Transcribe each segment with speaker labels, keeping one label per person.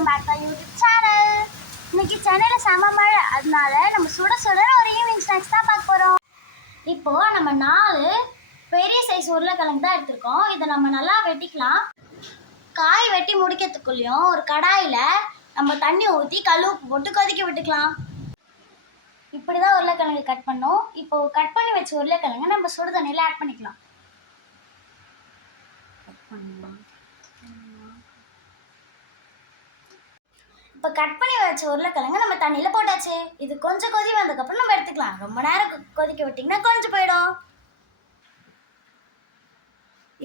Speaker 1: Welcome back to YouTube channel இன்னைக்கு சென்னையில் செம மழை. அதனால நம்ம சுட சுட ஒரு ஈவினிங் ஸ்நாக்ஸ் தான் பார்க்க போகிறோம் இப்போ நம்ம நாலு பெரிய சைஸ் உருளைக்கிழங்கு தான் எடுத்திருக்கோம். இதை நம்ம நல்லா வெட்டிக்கலாம். காய் வெட்டி முடிக்கிறதுக்குள்ளேயும் ஒரு கடாயில் நம்ம தண்ணி ஊற்றி கழுவுப்பு போட்டு கொதிக்க விட்டுக்கலாம். இப்படி தான் உருளைக்கிழங்கு கட் பண்ணோம். இப்போ கட் பண்ணி வச்ச உருளைக்கிழங்கு நம்ம சுடு தண்ணியில் ஆட் பண்ணிக்கலாம். இப்போ கட் பண்ணி வச்ச உருளைக்கிழங்கு நம்ம தண்ணியில் போட்டாச்சு. இது கொஞ்சம் கொதி வந்ததுக்கப்புறம் நம்ம எடுத்துக்கலாம். ரொம்ப நேரம் கொதிக்க விட்டிங்கன்னா கொஞ்சம் போயிடும்.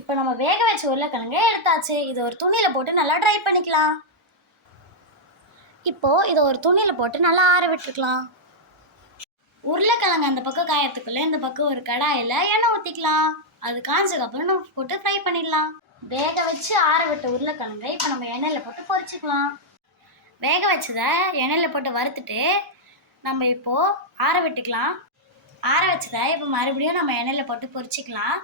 Speaker 1: இப்போ நம்ம வேக வச்ச உருளைக்கிழங்கு எடுத்தாச்சு. இது ஒரு துணியில் போட்டு நல்லா ட்ரை பண்ணிக்கலாம். இப்போது இதை ஒரு துணியில் போட்டு நல்லா ஆற விட்டுருக்கலாம் உருளைக்கிழங்கு அந்த பக்கம் காயத்துக்குள்ளே இந்த பக்கம் ஒரு கடாயில் எண்ணெய் ஊற்றிக்கலாம் அது காஞ்சதுக்கப்புறம் நம்ம போட்டு ஃப்ரை பண்ணிடலாம். வேக வச்சு ஆற விட்ட உருளைக்கிழங்கை இப்போ நம்ம எண்ணெயில் போட்டு பொரிச்சுக்கலாம். வேக வச்சதை எண்ணெயில் போட்டு வறுத்துட்டு நம்ம இப்போது ஆற விட்டுக்கலாம். ஆற வச்சதை இப்போ மறுபடியும் நம்ம எண்ணெயில் போட்டு பொரிச்சிக்கலாம்.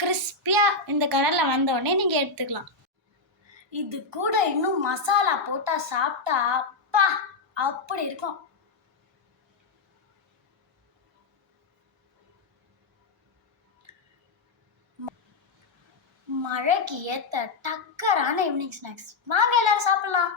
Speaker 1: கிறிஸ்பியாக இந்த கலரில் வந்தோடனே நீங்கள் எடுத்துக்கலாம். இது கூட இன்னும் மசாலா போட்டால் சாப்பிட்டா அப்பா! அப்படி இருக்கும். மழைக்கு ஏத்த டக்கரான ஈவினிங் ஸ்நாக்ஸ் வாங்க எல்லாரும் சாப்பிடலாம்.